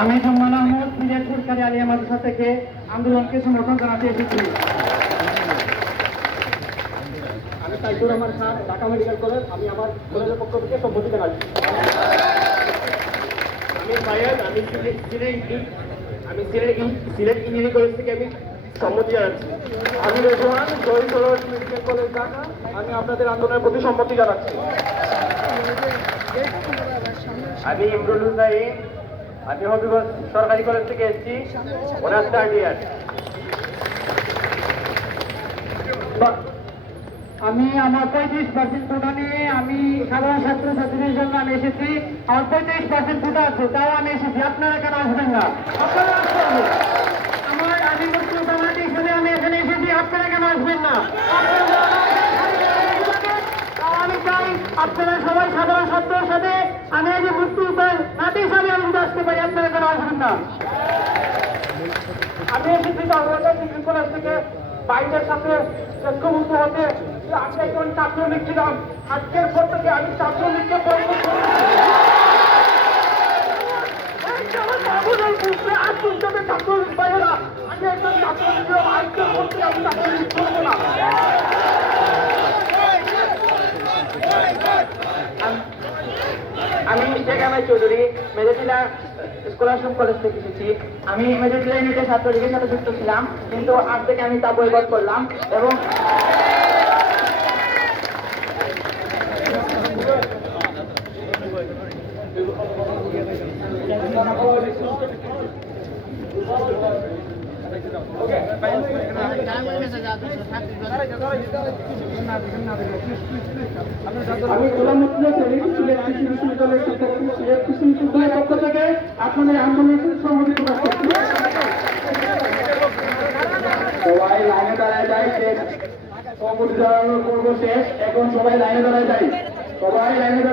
আমি জুম্মান আহমদ সিলেট সরকারি আলিয়া মাদ্রাসা থেকে আন্দোলনকে সমর্থন জানাতে এসেছি। আমি সাইদুর রহমান খান, ঢাকা মেডিকেল কলেজ। আমি আমার কলেজের পক্ষ থেকে সম্মতি জানাচ্ছি। আমি ফায়াজ, আমি সিলেট ইঞ্জিনিয়ারিং কলেজ থেকে আমি সম্মতি জানাচ্ছি। আমি রেজওয়ান, শহীদ সরোজ মেডিকেল কলেজ ঢাকা। আমি আপনাদের আন্দোলনের প্রতি সম্মতি জানাচ্ছি। আমি ইমরুল হুসাইন, আমি হবিগঞ্জ সরকারি কলেজ থেকে এসেছি, অনার্স থার্ড ইয়ার। আমি আমার 35% কোটা নিয়ে আমি সাধারণ ছাত্রছাত্রীদের জন্য আমি এসেছি। আমার 35% কোটা আছে, তাও আমি এসেছি। আপনারা কেন আসবেন না? আপনারা আসতে হবে। আমি মুক্তিযোদ্ধা মাটি হিসেবে আমি এখানে এসেছি, আপনারা কেন আসবেন না? আমি চাই আপনারা সবাই সাধারণ ছাত্রের সাথে আমি এই যে মুক্তিযোদ্ধা মাটি হিসাবে আমি আসতে পারি, আপনারা কেন আসবেন না? আমি এসেছি বাংলাদেশ ডিগ্রি কলেজ থেকে বাইরের সাথে ঐক্যবদ্ধ হতে। আমি একজন ছাত্রলীগ ছিলাম, আজকের পর থেকে আমি ছাত্রলীগকে পরিবর্তন ছাত্রলীগ বাইরেরা, আমি একজন ছাত্রলীগ, আজকের পর থেকে আমি ছাত্রলীগ করবো না। আমি শেখ আহমেদ চৌধুরী, মেজরটিলা স্কলারশিপ কলেজ থেকে এসেছি। আমি মেজরটিলা ইউনিটের ছাত্রলীগের সাথে যুক্ত ছিলাম, কিন্তু আজ থেকে আমি তা বয়কট করলাম এবং আমি গোলামুদ্দিন সেলিম, সিলেট কৃষি বিশ্ববিদ্যালয়ের শিক্ষার্থী, সিলেট কৃষি বিশ্ববিদ্যালয়ের পক্ষ থেকে আপনাদের আন্দোলনের সম্মতি প্রকাশ করছি। সবাই লাইনে দাঁড়ায় যায়, শেষ সম্মতি জানানোর পর্ব শেষ। এখন সবাই লাইনে দাঁড়ায় যায়, সবাই লাইনে দাঁড়ায়।